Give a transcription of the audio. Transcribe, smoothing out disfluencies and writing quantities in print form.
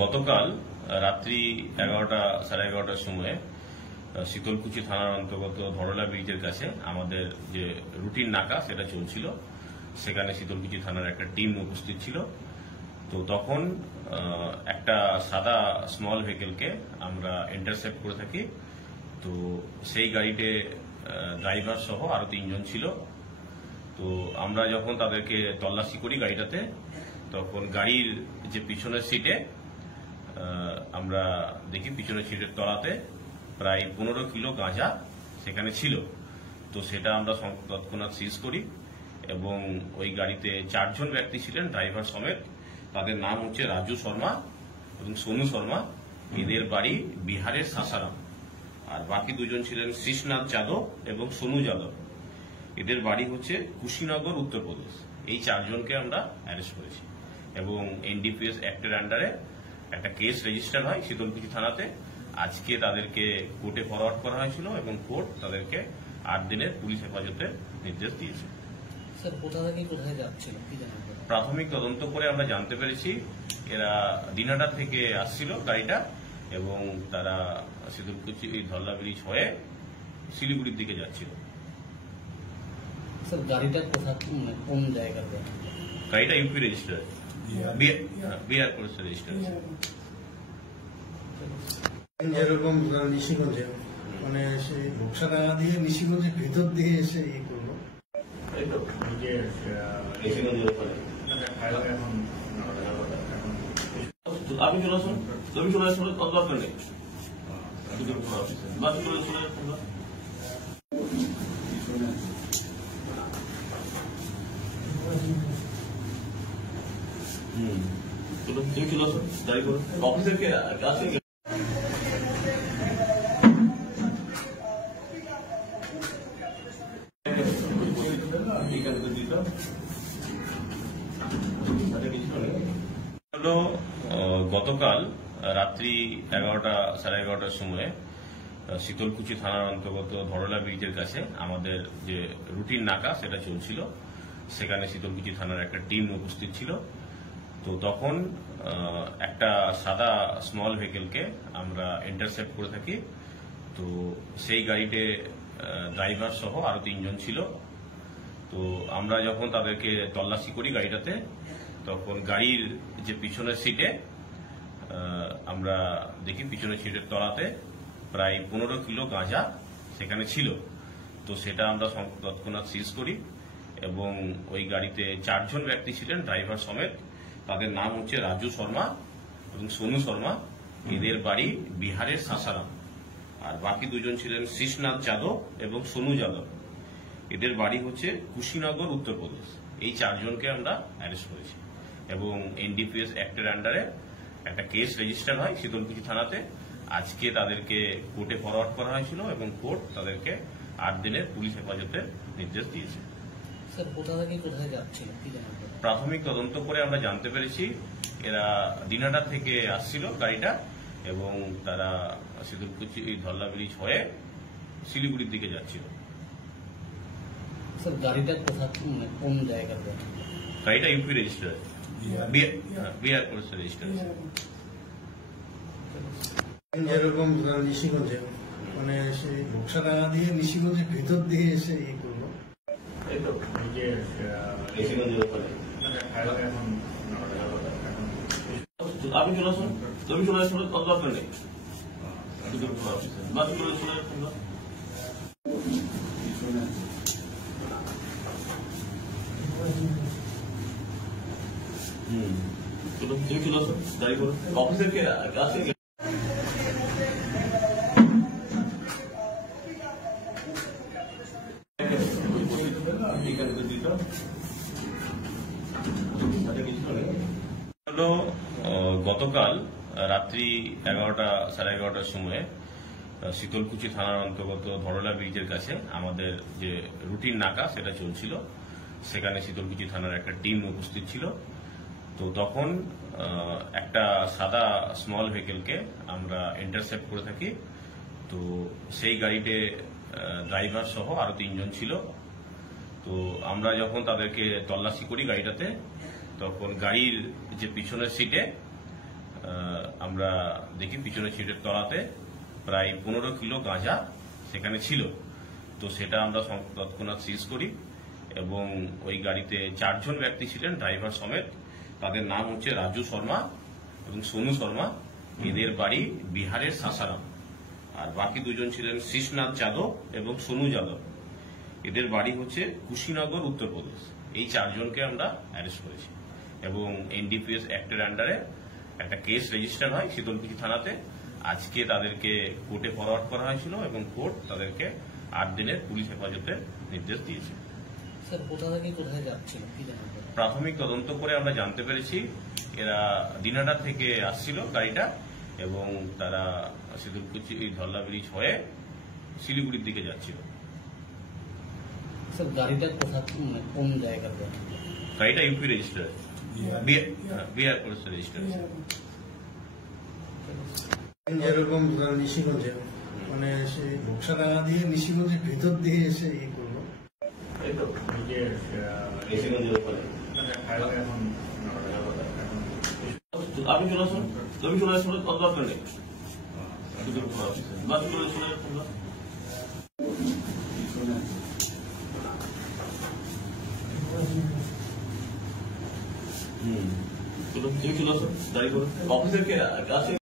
গতকাল রাত্রি 11টা সাড়ে 11টার সময় শীতলকুচি থানার অন্তর্গত ধরলা ব্রিজের কাছে আমাদের যে রুটিন নাকা সেটা চলছিল। সেখানে শীতলকুচি থানার একটা টিম উপস্থিত ছিল। তো তখন একটা সাদা স্মল ভেহিকেলকে আমরা ইন্টারসেপ্ট করে থাকি। তো সেই গাড়িতে ড্রাইভার সহ আরো 3 জন ছিল। তো আমরা যখন তাদেরকে তল্লাশি করি গাড়িটাতে, তখন গাড়ির যে পিছনের সিটে আমরা দেখি পিছনের সিটের তলাতে প্রায় 15 কিলো গাঁজা সেখানে ছিল। তো সেটা আমরা তৎক্ষণাৎ সিজ করি এবং ওই গাড়িতে 4 জন ব্যক্তি ছিলেন ড্রাইভার সমেত। তাদের নাম হচ্ছে রাজু শর্মা এবং সোনু শর্মা। এদের বাড়ি বিহারের সাসারাম। আর বাকি 2 জন ছিলেন শীষনাথ যাদব এবং সোনু যাদব। এদের বাড়ি হচ্ছে কুশীনগর, উত্তরপ্রদেশ। এই 4 জনকে আমরা অ্যারেস্ট করেছি এবং এনডিপিএস অ্যাক্টের আন্ডারে একটা কেস রেজিস্টার হয় শীতলকুচি থানাতে। আজকে তাদেরকে কোর্টে ফরওয়ার্ড করা হয়েছিল এবং কোর্ট তাদেরকে 8 দিনের পুলিশ হেফাজতের নির্দেশ দিয়েছে। স্যার, কোথা থেকে কোথায় যাচ্ছিল কি জানেন? প্রাথমিক তদন্ত করে আমরা জানতে পেরেছি এরা দিনাটা থেকে আসছিল গাড়িটা এবং তারা শীতলকুচি ধরলা ব্রিজ হয়ে শিলিগুড়ির দিকে যাচ্ছিল। স্যার, গাড়িটা কোন জায়গাতে? গাড়িটা ইউপি রেজিস্টার, বিহার পুলিশের রেজিস্টার। যেরকম নিশিগঞ্জে মানে সেই বক্সাডাঙ্গা দিয়ে নিশিগঞ্জের ভিতর দিয়ে এসে করলো। আপনি চলে আসুন, তুমি চলে আসুন, কত দরকার নেই। চলে চলে তুমি চলে আসুন গাড়ি করে অফিসের কাছে। গতকাল রাত্রি 11টা সাড়ে 11টার সময় শীতলকুচি থানার অন্তর্গত ধরলা ব্রিজের কাছে আমাদের যে রুটিন নাকা সেটা চলছিল। সেখানে শীতলকুচি থানার একটা টিম উপস্থিত ছিল। তো তখন একটা সাদা স্মল ভেহিকেলকে আমরা ইন্টারসেপ্ট করে থাকি। তো সেই গাড়িতে ড্রাইভার সহ আরো 3 জন ছিল। তো আমরা যখন তাদেরকে তল্লাশি করি গাড়িটাতে, তখন গাড়ির যে পিছনের সিটে আমরা দেখি পিছনের সিটের তলাতে প্রায় 15 কিলো গাঁজা সেখানে ছিল। তো সেটা আমরা তৎক্ষণাৎ সিজ করি এবং ওই গাড়িতে 4 জন ব্যক্তি ছিলেন ড্রাইভার সমেত। তাদের নাম হচ্ছে রাজু শর্মা এবং সোনু শর্মা। এদের বাড়ি বিহারের সাসারাম। আর বাকি 2 জন ছিলেন শীষনাথ যাদব এবং সোনু যাদব। এদের বাড়ি হচ্ছে কুশীনগর, উত্তরপ্রদেশ। এই 4 জনকে আমরা অ্যারেস্ট করেছি এবং এনডিপিএস অ্যাক্টের আন্ডারে একটা কেস রেজিস্টার হয় শীতলকুচি থানাতে। আজকে তাদেরকে কোর্টে ফরওয়ার্ড করা হয়েছিল এবং কোর্ট তাদেরকে 8 দিনের পুলিশ হেফাজতের নির্দেশ দিয়েছে। স্যার, কোথা থেকে কোথায় যাচ্ছিল কি জানেন? প্রাথমিক তদন্ত করে আমরা জানতে পেরেছি এরা দিনাটা থেকে আসছিল গাড়িটা এবং তারা শীতলকুচি ধরলা ব্রিজ হয়ে শিলিগুড়ির দিকে যাচ্ছিল। স্যার, গাড়িটা কোন জায়গাতে? গাড়িটা ইউপি রেজিস্টার, বিহার পুলিশের রেজিস্টার। যেরকম নিশিগঞ্জে মানে সেই বক্সাডাঙ্গা দিয়ে নিশিগঞ্জের ভিতর দিয়ে এসে করলো। আপনি চলে আসুন, তুমি চলে আসুন, কত দরকার নেই। তুমি চলে আসুন গাড়ি করে অফিসের কাছে। গতকাল রাত্রি 11টা সাড়ে 11টার সময় শীতলকুচি থানার অন্তর্গত ধরলা ব্রিজের কাছে আমাদের যে রুটিন নাকা সেটা চলছিল। সেখানে শীতলকুচি থানার একটা টিম উপস্থিত ছিল। তো তখন একটা সাদা স্মল ভেহিকেলকে আমরা ইন্টারসেপ্ট করে থাকি। তো সেই গাড়িতে ড্রাইভার সহ আরো 3 জন ছিল। তো আমরা যখন তাদেরকে তল্লাশি করি গাড়িটাতে, তখন গাড়ির যে পিছনের সিটে আমরা দেখি পিছনের সিটের তলাতে প্রায় 15 কিলো গাঁজা সেখানে ছিল। তো সেটা আমরা তৎক্ষণাৎ সিজ করি এবং ওই গাড়িতে 4 জন ব্যক্তি ছিলেন ড্রাইভার সমেত। তাদের নাম হচ্ছে রাজু শর্মা এবং সোনু শর্মা। এদের বাড়ি বিহারের সাসারাম। আর বাকি 2 জন ছিলেন শীষনাথ যাদব এবং সোনু যাদব। এদের বাড়ি হচ্ছে কুশীনগর, উত্তরপ্রদেশ। এই 4 জনকে আমরা অ্যারেস্ট করেছি এবং এনডিপিএস অ্যাক্টের আন্ডারে একটা কেস রেজিস্টার হয় শীতলকুচি থানাতে। আজকে তাদেরকে কোর্টে ফরওয়ার্ড করা হয়েছিল এবং কোর্ট তাদেরকে 8 দিনের পুলিশ হেফাজতের নির্দেশ দিয়েছে। স্যার কোথা থেকে কোথায় যাচ্ছিল কি জানা যায়? প্রাথমিক তদন্ত করে আমরা জানতে পেরেছি এরা দিনাটা থেকে আসছিল গাড়িটা এবং তারা শীতলকুচি ধল্লা ব্রিজ হয়ে শিলিগুড়ির দিকে যাচ্ছিল। স্যার গাড়িটা কোন জায়গাতে? গাড়িটা UP register, Bihar police register. যেরকম নিশিগঞ্জে মানে সেই বক্সাডাঙ্গা দিয়ে নিশিগঞ্জের ভেতর দিয়ে এসে ইয়ে করলো। আপনি চলে আসুন, তুমি চলে আসুন, কত দরকার নেই। তুমি চলে আসুন, গাড়ি করে অফিসের কে আছে।